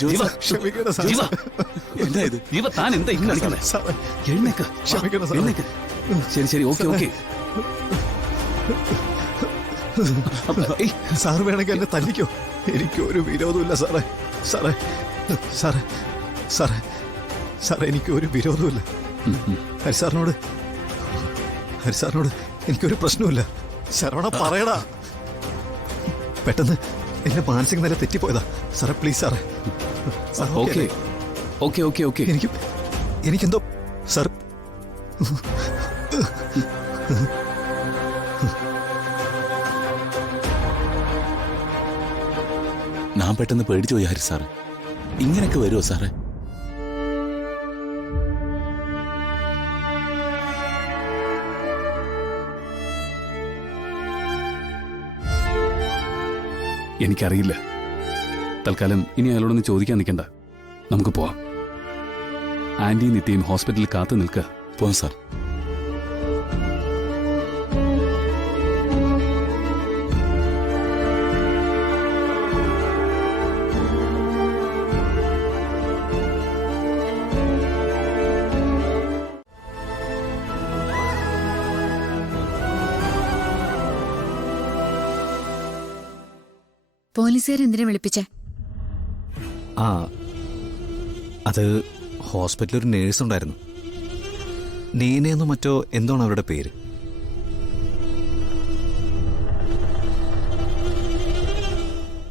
സാറേ, ക്ഷമിക്കണം സാറേ. എന്താ ഇത്? ജീവ, താൻ എന്താ ഇങ്ങനെ കളിക്കണേ? സാറേ, എഴുന്നേക്ക്, ക്ഷമിക്കണം സാറേ. എഴുന്നേക്ക്. ശരി ശരി, ഓക്കെ ഓക്കെ. സാറ് വേണമെങ്കിൽ എന്നെ തല്ലിക്കോ, എനിക്കൊരു വിരോധമില്ല സാറേ. സാറേ സാറേ സാറേ സാറേ എനിക്കൊരു വിരോധമില്ല. ഹരിസാറിനോട് എനിക്കൊരു പ്രശ്നമില്ല. ശരവണ പറയടാ. പെട്ടെന്ന് എന്റെ മാനസിക നില തെറ്റിപ്പോയതാ സാറേ. പ്ലീസ് സാറേ. Okay okay okay okay. എനിക്കെന്തോ സാർ. ഞാൻ പെട്ടെന്ന് പേടിച്ചു പോയി ഹരി സാറ്. ഇങ്ങനെയൊക്കെ വരുമോ സാറേ? എനിക്കറിയില്ല. തൽക്കാലം ഇനി അയാളോടൊന്ന് ചോദിക്കാൻ നിൽക്കണ്ട, നമുക്ക് പോവാം. ആന്റി നിത്യയും ഹോസ്പിറ്റലിൽ കാത്തു നിൽക്കുക. പോവാം സാർ. പോലീസുകാരെന്തിനെ വിളിപ്പിച്ചേ? ആ, അത് ഹോസ്പിറ്റലിൽ ഒരു നേഴ്സ് ഉണ്ടായിരുന്നു. നീനയെന്നോ മറ്റോ എന്താണ് അവരുടെ പേര്.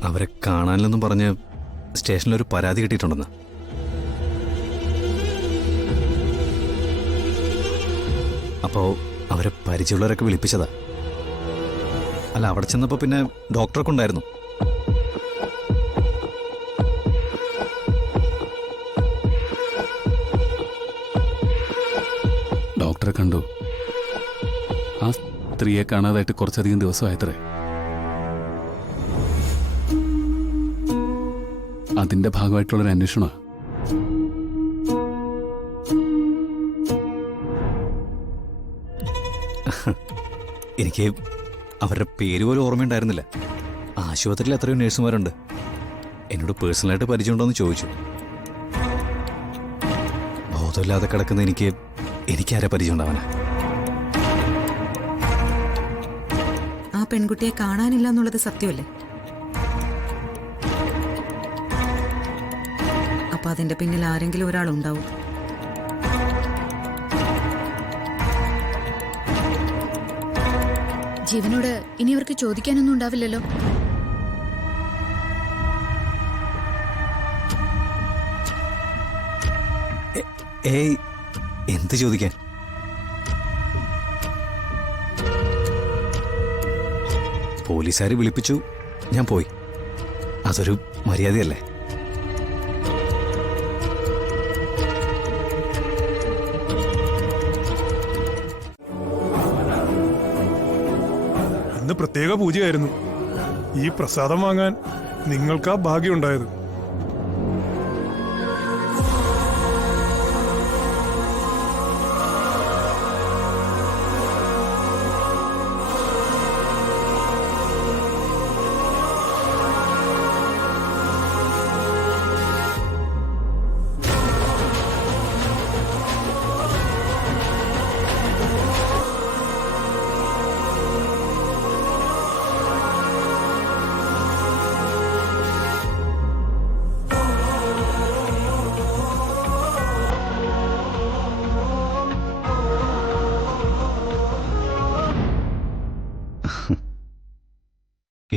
അവരെ കാണാനില്ലെന്നും പറഞ്ഞ് സ്റ്റേഷനിലൊരു പരാതി കിട്ടിയിട്ടുണ്ടെന്ന്. അപ്പോൾ അവരെ പരിചയമുള്ളവരൊക്കെ വിളിപ്പിച്ചതാ. അല്ല, അവിടെ ചെന്നപ്പോൾ പിന്നെ ഡോക്ടറൊക്കെ ഉണ്ടായിരുന്നു. ഡോക്ടറെ കണ്ടു. ആ സ്ത്രീയെ കാണാതായിട്ട് കുറച്ചധികം ദിവസമായത്രേ. അതിന്റെ ഭാഗമായിട്ടുള്ളൊരു അന്വേഷണം. എനിക്ക് അവരുടെ പേര് പോലും ഓർമ്മയുണ്ടായിരുന്നില്ല. ആശുപത്രിയിൽ എത്രയോ നേഴ്സുമാരുണ്ട്. എന്നോട് പേഴ്സണലായിട്ട് പരിചയമുണ്ടോയെന്ന് ചോദിച്ചു. ബോധമില്ലാതെ കിടക്കുന്ന എനിക്കാരെ പരിചയം ഉണ്ടാവാനാ? ആ പെൺകുട്ടിയെ കാണാനില്ല എന്നുള്ളത് സത്യമല്ലേ? അപ്പൊ അതിന്റെ പിന്നിൽ ആരെങ്കിലും ഒരാളുണ്ടാവും. ജീവനോട് ഇനി അവർക്ക് ചോദിക്കാനൊന്നും ഉണ്ടാവില്ലല്ലോ. ഏയ്, എന്ത് ചോദിക്കാൻ? പോലീസുകാർ വിളിപ്പിച്ചു, ഞാൻ പോയി. അതൊരു മര്യാദയല്ലേ? ഇന്ന് പ്രത്യേക പൂജയായിരുന്നു. ഈ പ്രസാദം വാങ്ങാൻ നിങ്ങൾക്കാ ഭാഗ്യമുണ്ടായത്.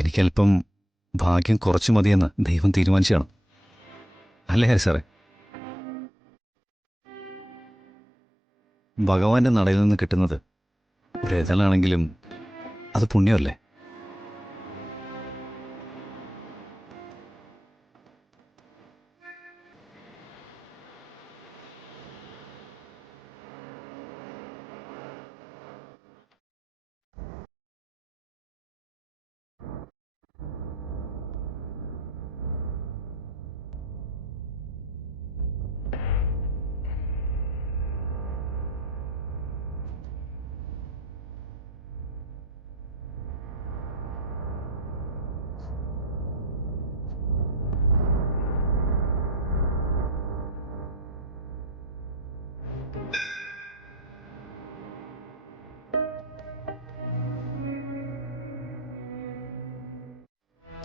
എനിക്കല്പം ഭാഗ്യം കുറച്ചു മതിയെന്ന് ദൈവം തീരുമാനിച്ചാണ്, അല്ലേ ഹരി സാറേ? ഭഗവാന്റെ നടയിൽ നിന്ന് കിട്ടുന്നത് വേദനാണെങ്കിലും അത് പുണ്യമല്ലേ?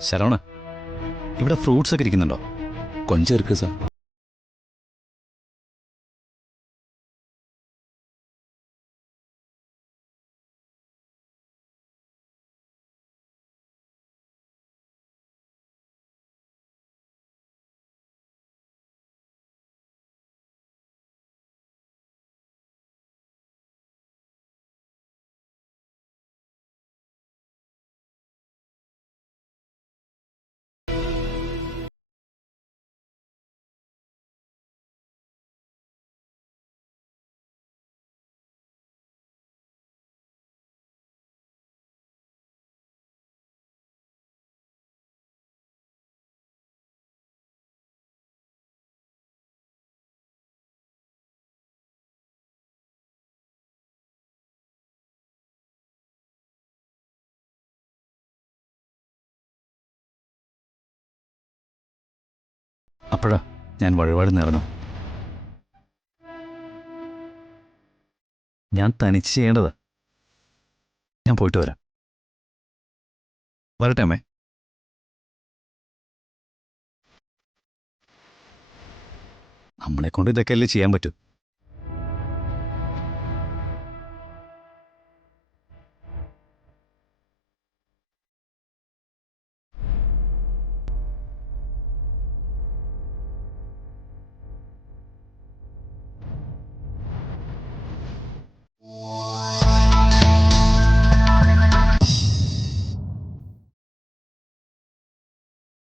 ശരവണ, ഇവിടെ ഫ്രൂട്ട്സ് ഒക്കെ ഇരിക്കുന്നുണ്ടോ? കൊഞ്ചം ഇருக்கு സാർ. അപ്പോഴാ ഞാൻ വഴിപാട് നേർന്നു. ഞാൻ തനിച്ച് ചെയ്യേണ്ടതാ. ഞാൻ പോയിട്ട് വരാം. വരട്ടെ അമ്മേ. നമ്മളെ കൊണ്ട് ഇതൊക്കെ അല്ലേ ചെയ്യാൻ പറ്റൂ.